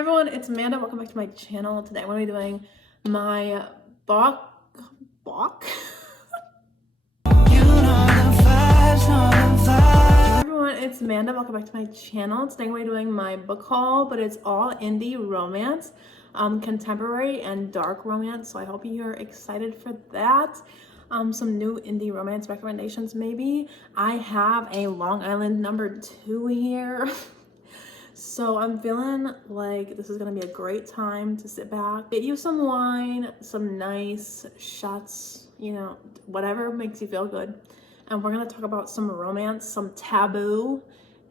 Everyone, it's Amanda. Welcome back to my channel. Today I'm going to be doing my Everyone, it's Amanda. Welcome back to my channel. Today I'm going to be doing my book haul, but it's all indie romance, contemporary and dark romance. So I hope you're excited for that. Some new indie romance recommendations maybe. I have a Long Island #2 here. So I'm feeling like this is gonna be a great time to sit back, get you some wine, some nice shots, you know, whatever makes you feel good. And we're gonna talk about some romance, some taboo,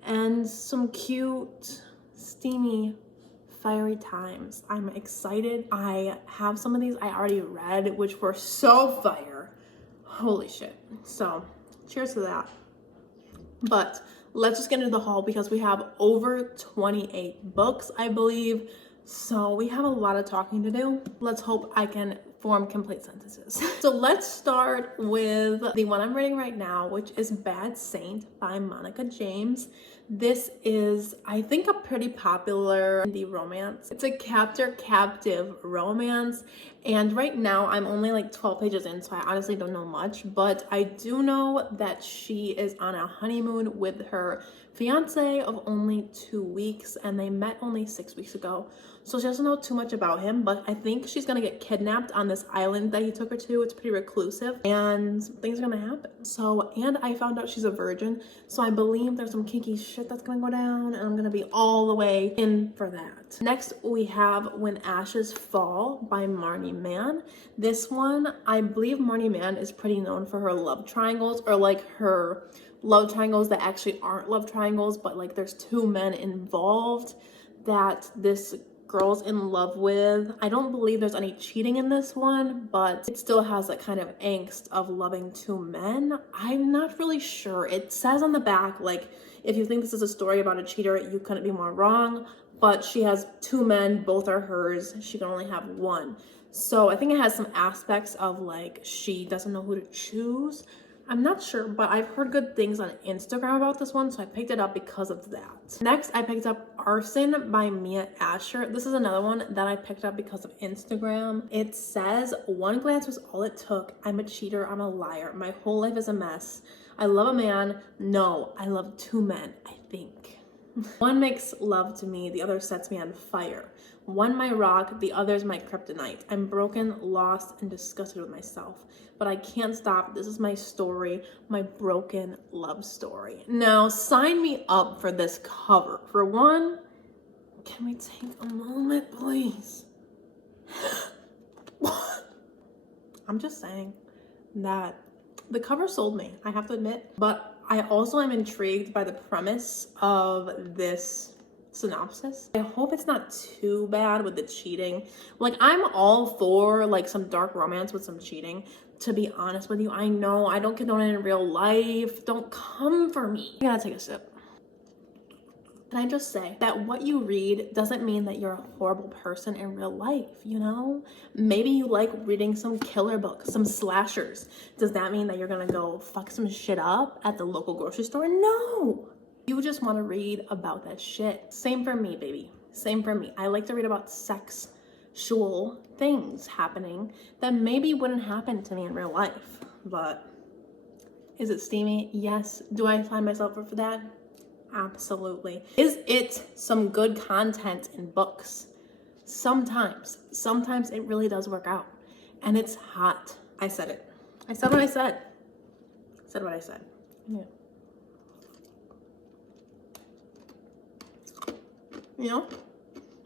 and some cute, steamy, fiery times. I'm excited. I have some of these I already read, which were so fire. Holy shit. So cheers to that. But let's just get into the haul because we have over 28 books, I believe. So we have a lot of talking to do. Let's hope I can form complete sentences. So let's start with the one I'm reading right now, which is Bad Saint by Monica James. This is, I think, a pretty popular indie romance. It's a captor-captive romance. And right now I'm only like 12 pages in, so I honestly don't know much, but I do know that she is on a honeymoon with her fiance of only 2 weeks, and they met only 6 weeks ago. So she doesn't know too much about him, but I think she's gonna get kidnapped on this island that he took her to. It's pretty reclusive and things are gonna happen. So, and I found out she's a virgin, so I believe there's some kinky shit that's gonna go down, and I'm gonna be all the way in for that. Next, we have When Ashes Fall by Marnie Mann. This one, I believe Marnie Mann is pretty known for her love triangles, or like her love triangles that actually aren't love triangles, but like there's two men involved that this girl's in love with. I don't believe there's any cheating in this one, but it still has that kind of angst of loving two men. I'm not really sure. It says on the back, like, if you think this is a story about a cheater, you couldn't be more wrong, but she has two men, both are hers. She can only have one. So I think it has some aspects of like she doesn't know who to choose. I'm not sure, but I've heard good things on Instagram about this one, so I picked it up because of that. Next, I picked up Arson by Mia Asher. This is another one that I picked up because of Instagram. It says, "One glance was all it took. I'm a cheater, I'm a liar. My whole life is a mess. I love a man. No, I love two men, I think. One makes love to me, the other sets me on fire. One my rock, the other's my kryptonite. I'm broken, lost, and disgusted with myself. But I can't stop. This is my story, my broken love story." Now, sign me up for this cover. For one, can we take a moment, please? I'm just saying that the cover sold me, I have to admit. But I also am intrigued by the premise of this synopsis. I hope it's not too bad with the cheating. Like, I'm all for like some dark romance with some cheating, to be honest with you. I know I don't condone it in real life. Don't come for me. I gotta take a sip. Can I just say that what you read doesn't mean that you're a horrible person in real life, you know? Maybe you like reading some killer books, some slashers. Does that mean that you're gonna go fuck some shit up at the local grocery store? No! You just want to read about that shit. Same for me, baby. Same for me. I like to read about sexual things happening that maybe wouldn't happen to me in real life. But is it steamy? Yes. Do I find myself up for that? Absolutely. Is it some good content in books? Sometimes. Sometimes it really does work out. And it's hot. I said it. I said what I said. I said what I said. Yeah. You know?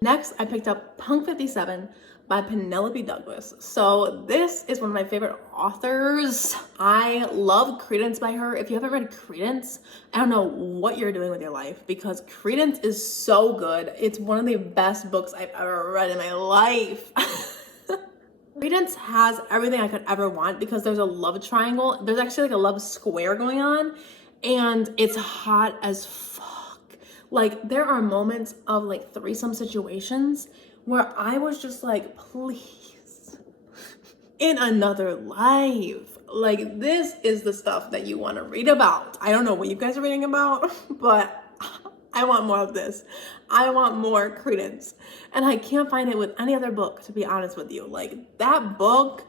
Next, I picked up Punk 57 by Penelope Douglas. So this is one of my favorite authors. I love Credence by her. If you haven't read Credence, I don't know what you're doing with your life, because Credence is so good. It's one of the best books I've ever read in my life. Credence has everything I could ever want because there's a love triangle. There's actually like a love square going on, and it's hot as fuck. Like, there are moments of like threesome situations where I was just like, please, in another life. Like, this is the stuff that you want to read about. I don't know what you guys are reading about, but I want more of this. I want more Credence. And I can't find it with any other book, to be honest with you. Like, that book,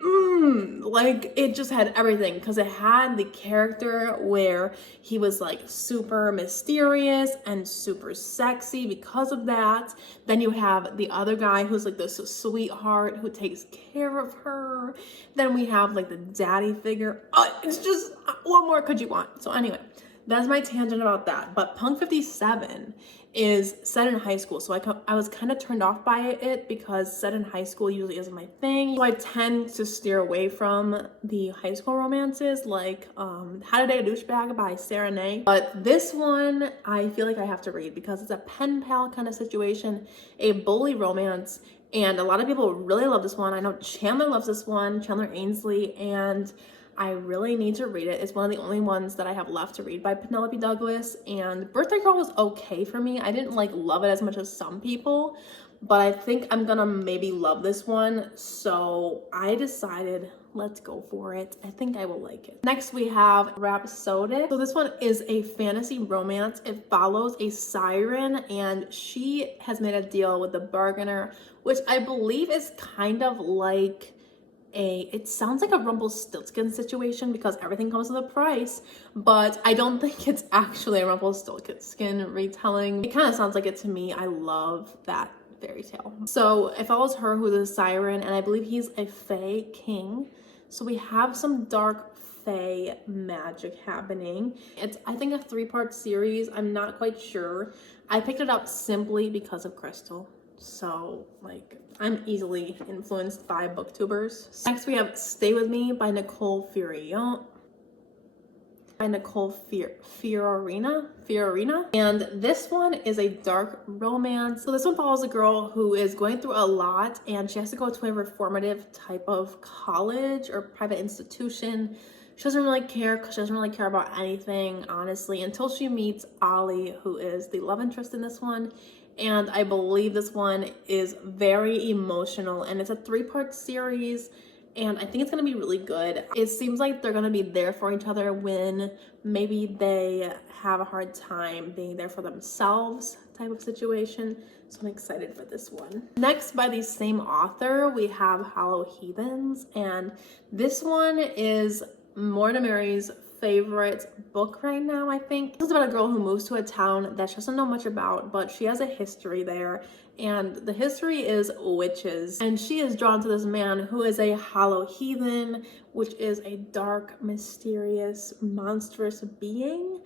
like, it just had everything, because it had the character where he was like super mysterious and super sexy because of that. Then you have the other guy who's like this sweetheart who takes care of her. Then we have like the daddy figure. It's just, what more could you want? So anyway, that's my tangent about that. But Punk 57 is set in high school, so I was kind of turned off by it because set in high school usually isn't my thing. So I tend to steer away from the high school romances, like How to Date a Douchebag by Sarah Nay. But this one I feel like I have to read because it's a pen pal kind of situation, a bully romance, and a lot of people really love this one. I know Chandler loves this one, Chandler Ainsley, and I really need to read it. It's one of the only ones that I have left to read by Penelope Douglas. And Birthday Girl was okay for me. I didn't like love it as much as some people, but I think I'm gonna maybe love this one. So I decided, let's go for it. I think I will like it. Next we have Rhapsodic. So this one is a fantasy romance. It follows a siren, and she has made a deal with the bargainer, which I believe is kind of like it sounds like a Rumpelstiltskin situation because everything comes with a price, but I don't think it's actually a Rumpelstiltskin retelling. It kind of sounds like it to me. I love that fairy tale. So it follows her, who's a siren, and I believe he's a fae king. So we have some dark fae magic happening. It's, I think, a 3-part series. I'm not quite sure. I picked it up simply because of Crystal. So, like, I'm easily influenced by booktubers. Next, we have Stay With Me by Nicole Fiorina. Fiorina. And this one is a dark romance. So this one follows a girl who is going through a lot, and she has to go to a reformative type of college or private institution. She doesn't really care because she doesn't really care about anything, honestly, until she meets Ollie, who is the love interest in this one. And I believe this one is very emotional, and it's a 3-part series, and I think it's gonna be really good. It seems like they're gonna be there for each other when maybe they have a hard time being there for themselves type of situation. So I'm excited for this one. Next, by the same author, we have Hollow Heathens, and this one is Mortimer's favorite book right now, I think. This is about a girl who moves to a town that she doesn't know much about, but she has a history there, and the history is witches, and she is drawn to this man who is a hollow heathen, which is a dark, mysterious, monstrous being.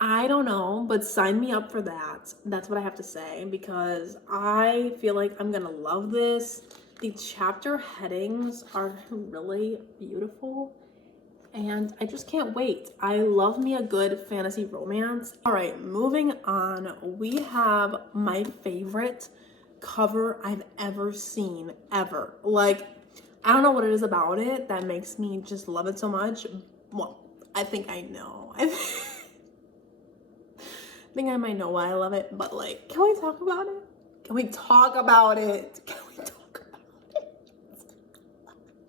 I don't know, but sign me up for that. That's what I have to say, because I feel like I'm gonna love this. The chapter headings are really beautiful, and I just can't wait. I love me a good fantasy romance. All right, moving on. We have my favorite cover I've ever seen, ever. Like, I don't know what it is about it that makes me just love it so much. Well, I think I know. I think I might know why I love it, but like, can we talk about it? Can we talk about it? Can we talk about it?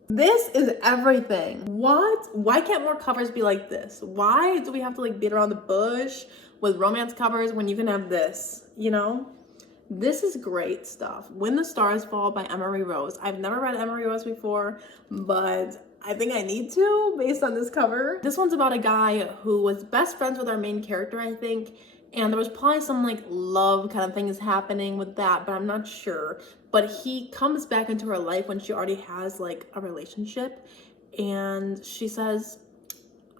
This is everything. What? Why can't more covers be like this? Why do we have to like beat around the bush with romance covers when you can have this, you know? This is great stuff. When the Stars Fall by Emery Rose. I've never read Emery Rose before, but I think I need to based on this cover. This one's about a guy who was best friends with our main character, I think, and there was probably some like love kind of things happening with that, but I'm not sure. But he comes back into her life when she already has like a relationship, and she says,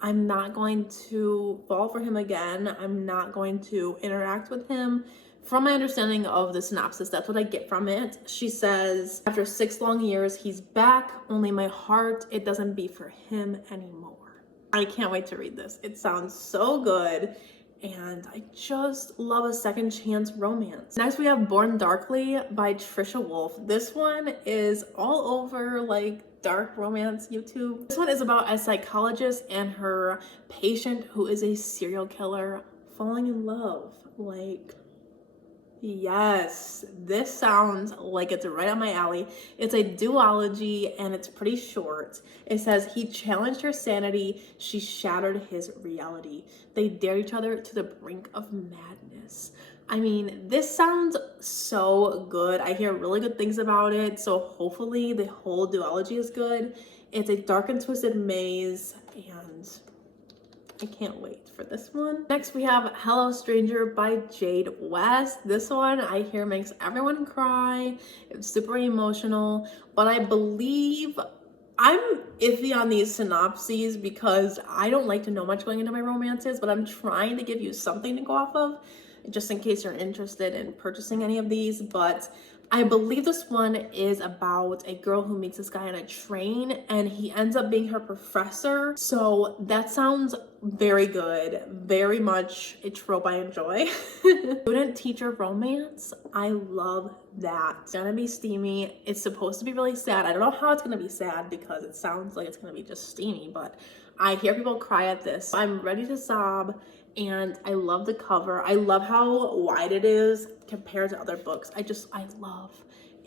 I'm not going to fall for him again. I'm not going to interact with him. From my understanding of the synopsis, that's what I get from it. She says, after 6 long years, he's back, only my heart, it doesn't beat for him anymore. I can't wait to read this. It sounds so good, and I just love a second chance romance. Next, we have Born Darkly by Trisha Wolfe. This one is all over like dark romance YouTube. This one is about a psychologist and her patient who is a serial killer falling in love. Like, Yes, this sounds like it's right up my alley. It's a duology and it's pretty short. It says he challenged her sanity, she shattered his reality. They dared each other to the brink of madness. I mean, this sounds so good. I hear really good things about it, so hopefully the whole duology is good. It's a dark and twisted maze, and I can't wait for this one. Next, we have Hello Stranger by Jade West. This one I hear makes everyone cry. It's super emotional, but I believe I'm iffy on these synopses because I don't like to know much going into my romances, but I'm trying to give you something to go off of just in case you're interested in purchasing any of these. But I believe this one is about a girl who meets this guy on a train and he ends up being her professor. So that sounds very good, very much a trope I enjoy. Student teacher romance, I love that. It's gonna be steamy. It's supposed to be really sad. I don't know how it's gonna be sad because it sounds like it's gonna be just steamy, but I hear people cry at this. I'm ready to sob. And I love the cover. I love how wide it is compared to other books. I love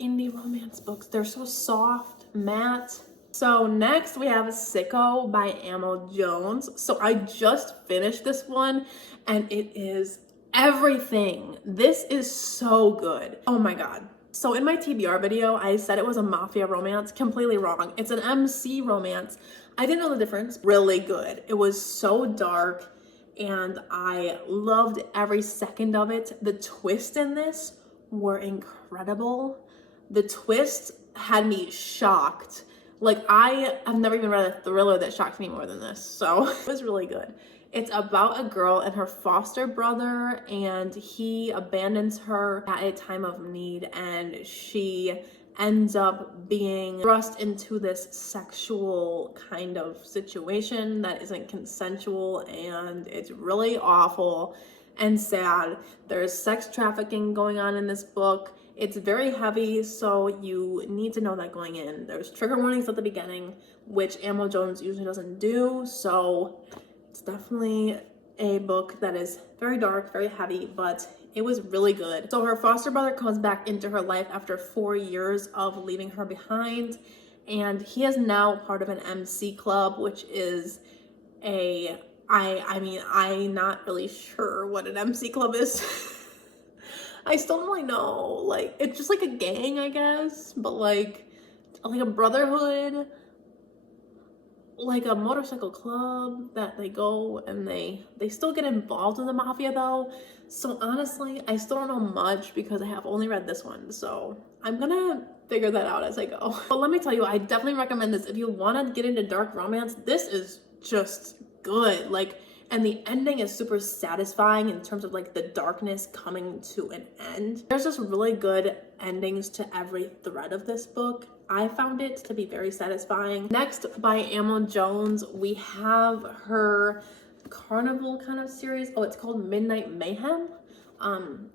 indie romance books. They're so soft, matte. So next we have Sicko by Amo Jones. So I just finished this one and it is everything. This is so good. Oh my God. So in my TBR video, I said it was a mafia romance. Completely wrong. It's an MC romance. I didn't know the difference. Really good. It was so dark and I loved every second of it. The twists in this were incredible. The twist had me shocked. Like, I have never even read a thriller that shocked me more than this, so it was really good. It's about a girl and her foster brother, and he abandons her at a time of need, and she ends up being thrust into this sexual kind of situation that isn't consensual, and it's really awful and sad. There's sex trafficking going on in this book. It's very heavy, so you need to know that going in. There's trigger warnings at the beginning, which Amo Jones usually doesn't do, so it's definitely a book that is very dark, very heavy, but it was really good. So her foster brother comes back into her life after 4 years of leaving her behind, and he is now part of an MC club, which is I'm not really sure what an MC club is. I still don't really know. Like, it's just like a gang, I guess, but like a brotherhood, like a motorcycle club that they go and they still get involved in the mafia though. So honestly, I still don't know much because I have only read this one, so I'm gonna figure that out as I go. But let me tell you, I definitely recommend this. If you want to get into dark romance, this is just good. Like, and the ending is super satisfying in terms of like the darkness coming to an end. There's just really good endings to every thread of this book. I found it to be very satisfying. Next, by Amo Jones, we have her carnival kind of series. Oh, it's called Midnight Mayhem.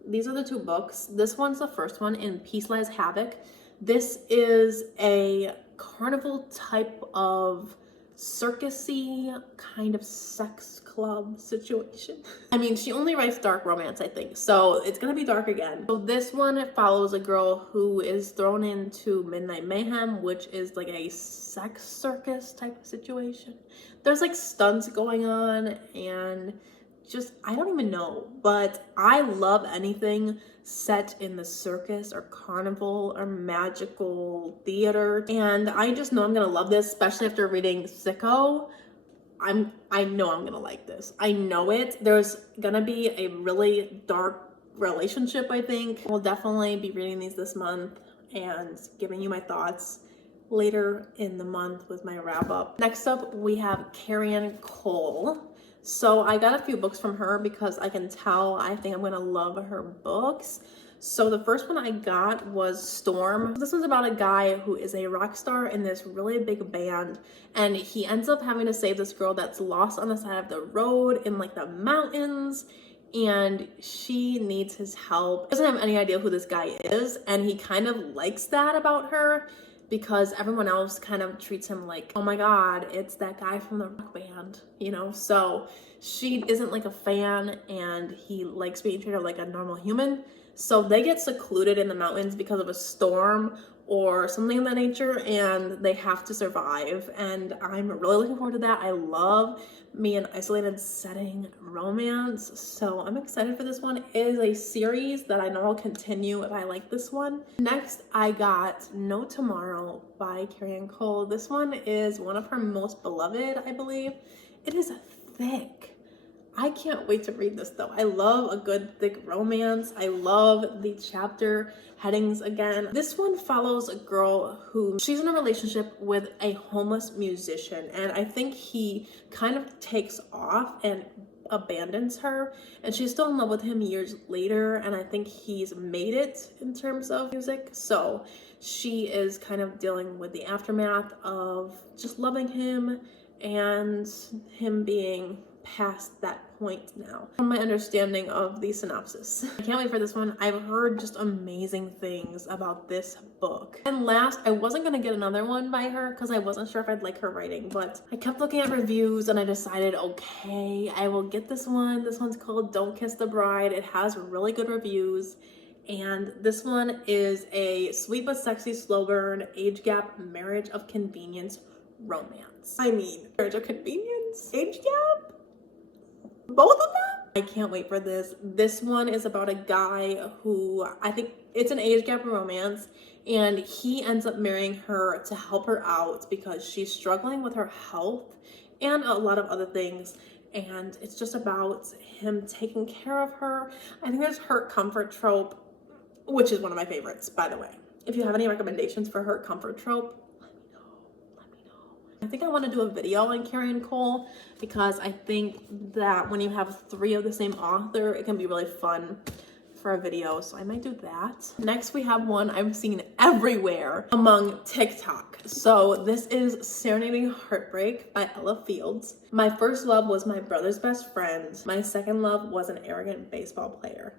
These are the two books. This one's the first one, in Peace Lies Havoc. This is a carnival type of circusy kind of sex club situation. I mean, she only writes dark romance, I think, so it's gonna be dark again. So this one follows a girl who is thrown into Midnight Mayhem, which is like a sex circus type of situation. There's like stunts going on and just, I don't even know, but I love anything set in the circus or carnival or magical theater, and I just know I'm gonna love this, especially after reading Sicko. I know I'm gonna like this. I know it. There's gonna be a really dark relationship, I think. We'll definitely be reading these this month and giving you my thoughts later in the month with my wrap up. Next up, we have Carrie Cole. So I got a few books from her because I can tell I think I'm gonna love her books. So the first one I got was Storm. This one's about a guy who is a rock star in this really big band, and he ends up having to save this girl that's lost on the side of the road in like the mountains, and she needs his help. He doesn't have any idea who this guy is, and he kind of likes that about her because everyone else kind of treats him like, oh my God, it's that guy from the rock band, you know? So she isn't like a fan, and he likes being treated like a normal human. So they get secluded in the mountains because of a storm or something of that nature, and they have to survive. And I'm really looking forward to that. I love me an isolated setting romance, so I'm excited for this one. It is a series that I know will continue if I like this one. Next, I got No Tomorrow by Carrie Cole. This one is one of her most beloved, I believe. It is thick. I can't wait to read this though. I love a good thick romance. I love the chapter headings again. This one follows a girl who she's in a relationship with a homeless musician, and I think he kind of takes off and abandons her, and she's still in love with him years later, and I think he's made it in terms of music. So she is kind of dealing with the aftermath of just loving him and him being past that point now, from my understanding of the synopsis. I can't wait for this one. I've heard just amazing things about this book. And last, I wasn't gonna get another one by her because I wasn't sure if I'd like her writing, but I kept looking at reviews and I decided, okay, I will get this one. This one's called Don't Kiss the Bride. It has really good reviews. And this one is a sweet but sexy slow burn age gap marriage of convenience romance. I mean, marriage of convenience, age gap, both of them? I can't wait for this. This one is about a guy who, I think it's an age gap romance, and he ends up marrying her to help her out because she's struggling with her health and a lot of other things. And it's just about him taking care of her. I think there's hurt comfort trope, which is one of my favorites, by the way. If you have any recommendations for hurt comfort trope, I think I want to do a video on Carrie Cole because I think that when you have 3 of the same author, it can be really fun for a video, so I might do that. Next, we have one I've seen everywhere among TikTok. So this is Serenading Heartbreak by Ella Fields. My first love was my brother's best friend. My second love was an arrogant baseball player.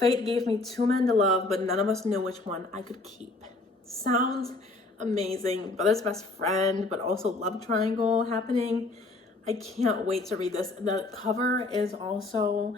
Fate gave me 2 men to love, but none of us knew which one I could keep. Sounds amazing. Brother's best friend, but also love triangle happening. I can't wait to read this. The cover is also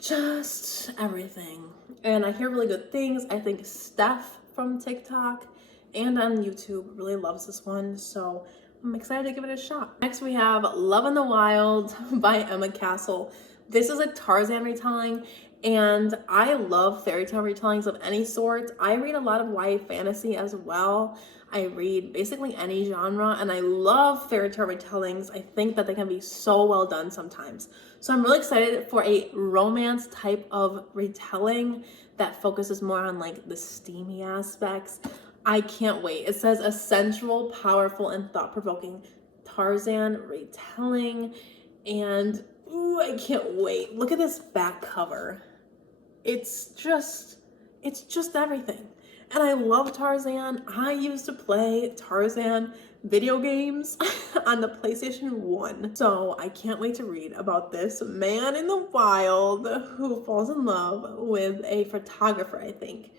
just everything, and I hear really good things. I think Steph from TikTok and on YouTube really loves this one, so I'm excited to give it a shot. Next, we have Love in the Wild by Emma Castle. This is a Tarzan retelling, and I love fairy tale retellings of any sort. I read a lot of YA fantasy as well. I read basically any genre, and I love fairy tale retellings. I think that they can be so well done sometimes. So I'm really excited for a romance type of retelling that focuses more on like the steamy aspects. I can't wait. It says a sensual, powerful, and thought-provoking Tarzan retelling, and ooh, I can't wait. Look at this back cover. It's just everything. And I love Tarzan. I used to play Tarzan video games on the PlayStation 1. So I can't wait to read about this man in the wild who falls in love with a photographer, I think.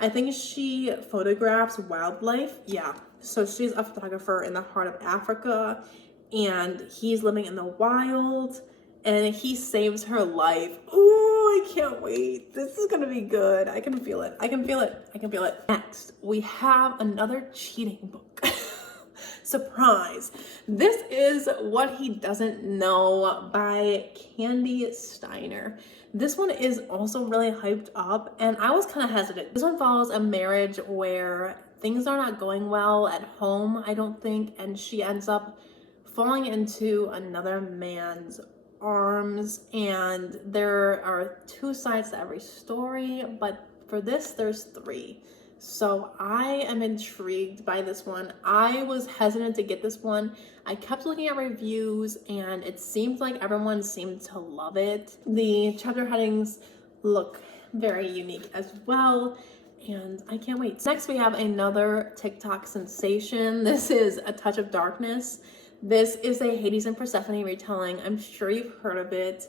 I think she photographs wildlife. Yeah. So she's a photographer in the heart of Africa, and he's living in the wild, and he saves her life. Ooh, I can't wait. This is gonna be good. I can feel it. I can feel it. I can feel it. Next, we have another cheating book. Surprise. This is What He Doesn't Know by Candy Steiner. This one is also really hyped up, and I was kind of hesitant. This one follows a marriage where things are not going well at home, I don't think, and she ends up falling into another man's arms, and there are 2 sides to every story, but for this there's 3. So I am intrigued by this one. I was hesitant to get this one. I kept looking at reviews, and it seemed like everyone seemed to love it. The chapter headings look very unique as well, and I can't wait. Next, we have another TikTok sensation. This is A Touch of Darkness. This is a Hades and Persephone retelling. I'm sure you've heard of it.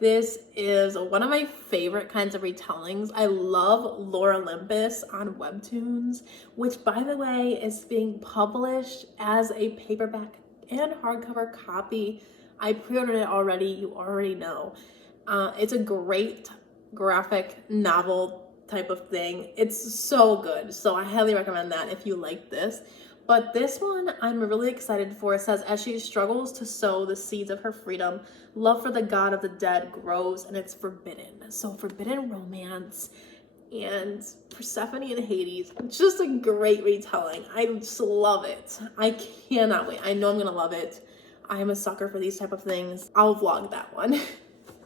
This is one of my favorite kinds of retellings. I love Lore Olympus on Webtoons, which, by the way, is being published as a paperback and hardcover copy. I pre-ordered it already. You already know. It's a great graphic novel type of thing. It's so good. So I highly recommend that if you like this. But this one I'm really excited for. It says, as she struggles to sow the seeds of her freedom, love for the God of the dead grows, and it's forbidden. So forbidden romance and Persephone and Hades. Just a great retelling. I just love it. I cannot wait. I know I'm gonna love it. I am a sucker for these type of things. I'll vlog that one.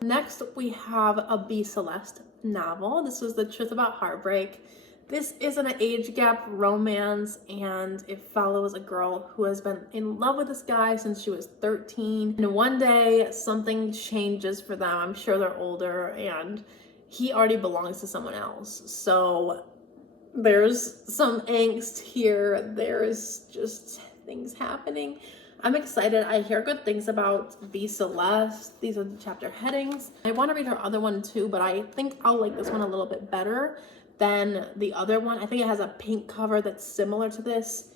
Next, we have a B. Celeste novel. This was The Truth About Heartbreak. This is an age gap romance, and it follows a girl who has been in love with this guy since she was 13. And one day, something changes for them. I'm sure they're older, and he already belongs to someone else. So there's some angst here. There's just things happening. I'm excited. I hear good things about B. Celeste. These are the chapter headings. I want to read her other one too, but I think I'll like this one a little bit better than the other one. I think it has a pink cover that's similar to this,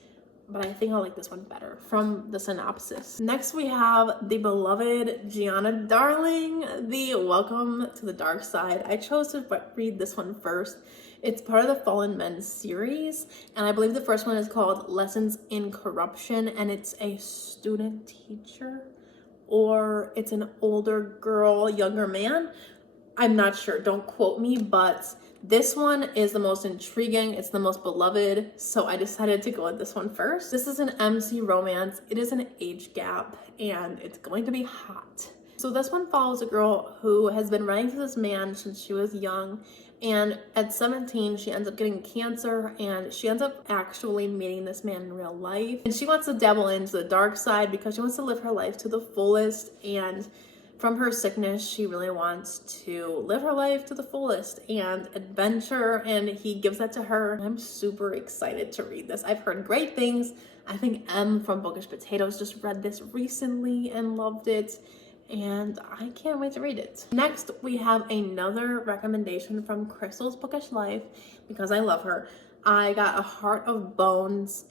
but I think I'll like this one better from the synopsis. Next, we have the beloved Gianna Darling, the Welcome to the Dark Side. I chose to read this one first. It's part of the Fallen Men series, and I believe the first one is called Lessons in Corruption, and it's a student teacher, or it's an older girl, younger man. I'm not sure, don't quote me, but this one is the most intriguing. It's the most beloved, so I decided to go with this one first. This is an MC romance. It is an age gap, and it's going to be hot. So this one follows a girl who has been writing to this man since she was young, and at 17, she ends up getting cancer, and she ends up actually meeting this man in real life. And she wants to dabble into the dark side because she wants to live her life to the fullest, and from her sickness, she really wants to live her life to the fullest and adventure, and he gives that to her. I'm super excited to read this. I've heard great things. I think M from Bookish Potatoes just read this recently and loved it, and I can't wait to read it. Next, we have another recommendation from Crystal's Bookish Life because I love her. I got a Heart of Bones,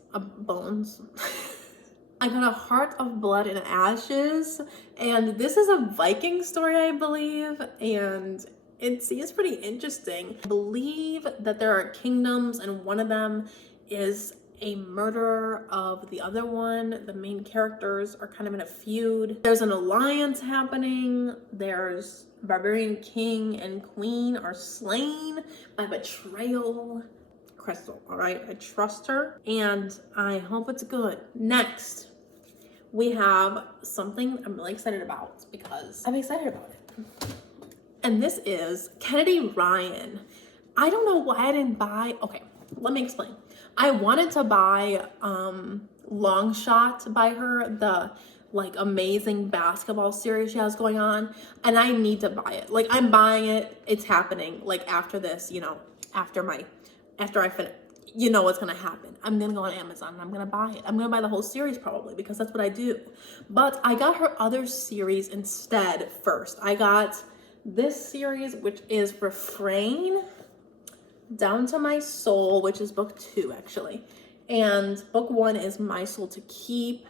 I got a Heart of Blood and Ashes, and this is a Viking story, I believe, and it seems pretty interesting. I believe that there are kingdoms, and one of them is a murderer of the other one. The main characters are kind of in a feud. There's an alliance happening. There's barbarian king and queen are slain by betrayal. Crystal, all right? I trust her, and I hope it's good. Next, we have something I'm really excited about because I'm excited about it. And this is Kennedy Ryan. I don't know why I didn't buy, okay, let me explain. I wanted to buy Long Shot by her, the like amazing basketball series she has going on, and I need to buy it. Like, I'm buying it, it's happening. Like, after this, you know, after I finish, you know what's gonna happen. I'm gonna go on Amazon and I'm gonna buy it. I'm gonna buy the whole series probably because that's what I do. But I got her other series instead first. I got this series, which is Refrain, Down to My Soul, which is book 2 actually. And book 1 is My Soul to Keep.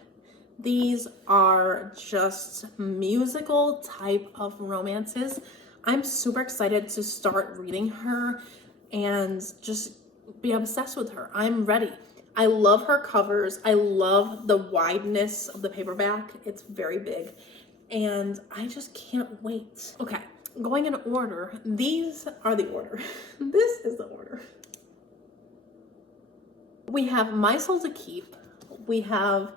These are just musical type of romances. I'm super excited to start reading her and just be obsessed with her. I'm ready. I love her covers. I love the wideness of the paperback. It's very big, and I just can't wait. Okay, going in order. These are the order. This is the order. We have My Soul to Keep. We have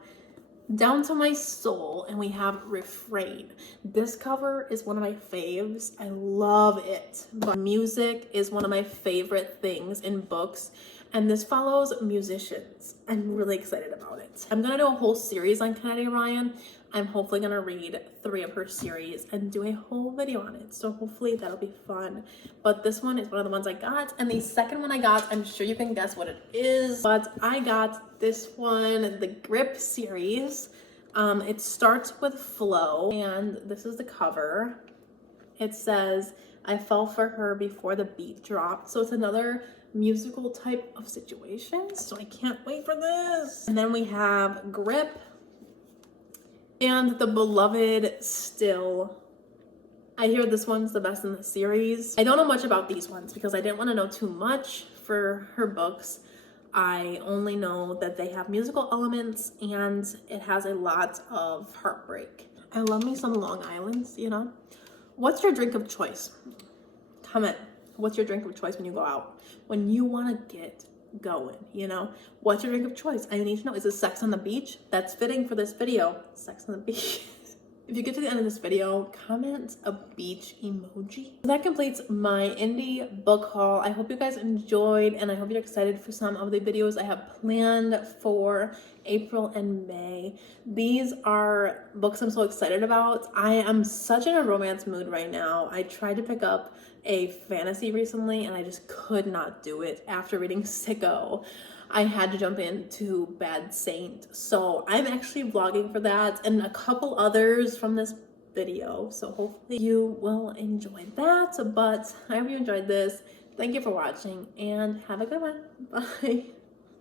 Down to My Soul, and we have Refrain. This cover is one of my faves. I love it. But music is one of my favorite things in books, and this follows musicians. I'm really excited about it. I'm gonna do a whole series on Kennedy Ryan. I'm hopefully gonna read 3 of her series and do a whole video on it. So hopefully that'll be fun. But this one is one of the ones I got. And the second one I got, I'm sure you can guess what it is. But I got this one, the Grip series. It starts with Flow, and this is the cover. It says, I fell for her before the beat dropped. So it's another musical type of situation. So I can't wait for this. And then we have Grip and the beloved Still. I hear this one's the best in the series. I don't know much about these ones because I didn't want to know too much for her books. I only know that they have musical elements and it has a lot of heartbreak. I love me some Long Islands, you know? What's your drink of choice? Comment. What's your drink of choice when you go out? When you want to get going, you know? What's your drink of choice? I need to know. Is it Sex on the Beach? That's fitting for this video. Sex on the Beach. If you get to the end of this video, comment a beach emoji. That completes my indie book haul. I hope you guys enjoyed and I hope you're excited for some of the videos I have planned for April and May. These are books I'm so excited about. I am such in a romance mood right now. I tried to pick up a fantasy recently and I just could not do it after reading Sicko. I had to jump into Bad Saint. So I'm actually vlogging for that and a couple others from this video. So hopefully you will enjoy that. But I hope you enjoyed this. Thank you for watching and have a good one. Bye.